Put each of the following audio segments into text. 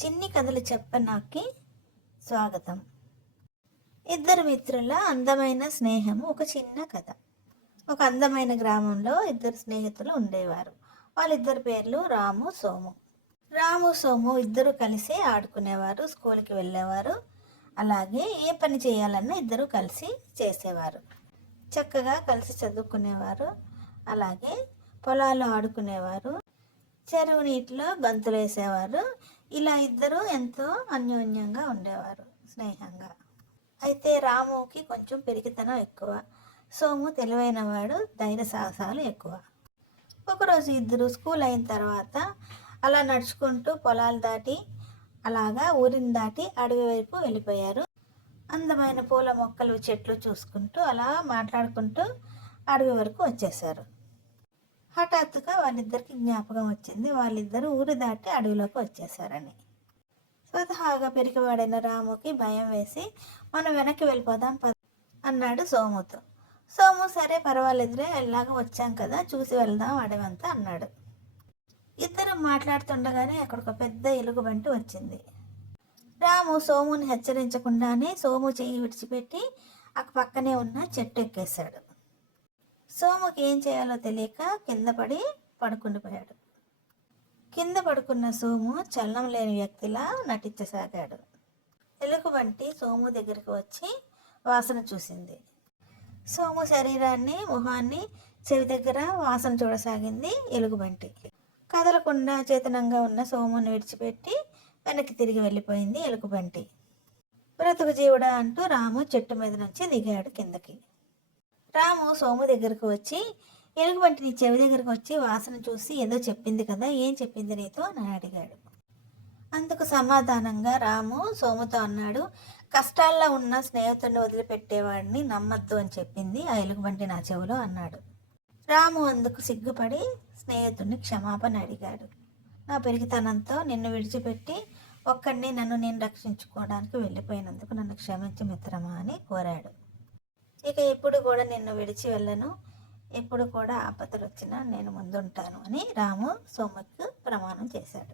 చిన్ని కథలు చెప్పనాకి స్వాగతం. ఇద్దరు మిత్రుల అందమైన స్నేహము. ఒక చిన్న కథ. ఒక అందమైన గ్రామంలో ఇద్దరు స్నేహితులు ఉండేవారు. వాళ్ళిద్దరి పేర్లు రాము, సోము. రాము, సోము ఇద్దరు కలిసి ఆడుకునేవారు, స్కూల్కి వెళ్ళేవారు. అలాగే ఏ పని చేయాలన్నా ఇద్దరు కలిసి చేసేవారు. చక్కగా కలిసి చదువుకునేవారు. అలాగే పొలాల్లో ఆడుకునేవారు, చెరువు నీటిలో గంతులు వేసేవారు. ఇలా ఇద్దరు ఎంతో అన్యోన్యంగా ఉండేవారు, స్నేహంగా. అయితే రాముకి కొంచెం పెరిగితనం ఎక్కువ, సోము తెలివైనవాడు, ధైర్య సాహసాలు ఎక్కువ. ఒకరోజు ఇద్దరు స్కూల్ అయిన తర్వాత అలా నడుచుకుంటూ పొలాలు దాటి అలాగా ఊరిని దాటి అడవి వైపు వెళ్ళిపోయారు. అందమైన పూల మొక్కలు, చెట్లు చూసుకుంటూ అలా మాట్లాడుకుంటూ అడవి వరకు వచ్చేసారు. హఠాత్తుగా వాళ్ళిద్దరికి జ్ఞాపకం వచ్చింది, వాళ్ళిద్దరూ ఊరు దాటి అడవిలోకి వచ్చేసారని. స్వతహాగా పెరిగివాడైన రాముకి భయం వేసి, మనం వెనక్కి వెళ్ళిపోదాం అన్నాడు సోముతో. సోము సరే పర్వాలేదురే, ఇలాగ వచ్చాం కదా, చూసి వెళ్దాం అడవంతా అన్నాడు. ఇద్దరు మాట్లాడుతుండగానే అక్కడికి పెద్ద ఎలుగుబంటి వచ్చింది. రాము సోముని హెచ్చరించకుండానే సోము చెయ్యి విడిచిపెట్టి ఆ పక్కనే ఉన్న చెట్టు ఎక్కేశాడు. సోముకి ఏం చేయాలో తెలియక కింద పడి పడుకుండిపోయాడు. కింద పడుకున్న సోము చలనం లేని వ్యక్తిలా నటించసాగాడు. ఎలుగుబంటి సోము దగ్గరికి వచ్చి వాసన చూసింది. సోము శరీరాన్ని, మొహాన్ని, చెవి దగ్గర వాసన చూడసాగింది ఎలుగుబంటి. కదలకుండా చేతనంగా ఉన్న సోముని విడిచిపెట్టి వెనక్కి తిరిగి వెళ్ళిపోయింది ఎలుగుబంటి. బ్రతుకు జీవుడా అంటూ రాము చెట్టు మీద నుంచి దిగాడు కిందకి. రాము సోము దగ్గరకు వచ్చి, ఎలుగుబంటి నీ చెవి దగ్గరకు వచ్చి వాసన చూసి ఏదో చెప్పింది కదా, ఏం చెప్పింది నీతో అని అడిగాడు. అందుకు సమాధానంగా రాము సోముతో అన్నాడు, కష్టాల్లో ఉన్న స్నేహితుడిని వదిలిపెట్టేవాడిని నమ్మద్దు అని చెప్పింది ఆ ఎలుగుబంటి నా చెవిలో అన్నాడు. రాము అందుకు సిగ్గుపడి స్నేహితుడిని క్షమాపణ అడిగాడు. నా పెరిగితనంతో నిన్ను విడిచిపెట్టి ఒక్కడిని నన్ను నేను రక్షించుకోవడానికి వెళ్ళిపోయినందుకు నన్ను క్షమించి మిత్రమా అని కోరాడు. ఇక ఎప్పుడు కూడా నిన్ను విడిచి వెళ్ళను, ఎప్పుడు కూడా ఆపదలు వచ్చినా నేను ముందుంటాను అని రాము సోముకు ప్రమాణం చేశాడు.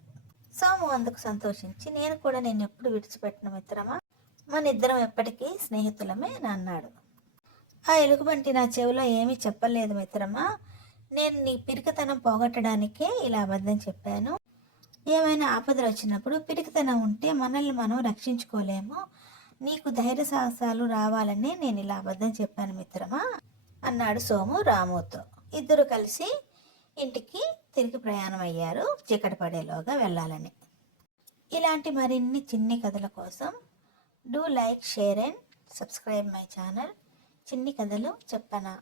సోము అందుకు సంతోషించి, నేను కూడా నేను ఎప్పుడు విడిచిపెట్టిన మిత్రమా, మన ఇద్దరం ఎప్పటికీ స్నేహితులమే అని అన్నాడు. ఆ ఎలుగుబంటి నా చెవిలో ఏమీ చెప్పలేదు మిత్రమా, నేను నీ పిరికితనం పోగొట్టడానికే ఇలా అబద్ధం చెప్పాను. ఏమైనా ఆపదలు వచ్చినప్పుడు పిరికితనం ఉంటే మనల్ని మనం రక్షించుకోలేము, నీకు ధైర్య సాహసాలు రావాలని నేను ఇలా అబద్ధం చెప్పాను మిత్రమా అన్నాడు సోము రాముతో. ఇద్దరు కలిసి ఇంటికి తిరిగి ప్రయాణం అయ్యారు, చీకటి పడేలోగా వెళ్ళాలని. ఇలాంటి మరిన్ని చిన్ని కథల కోసం do like, share and subscribe my channel చిన్ని కథలు చెప్పనా.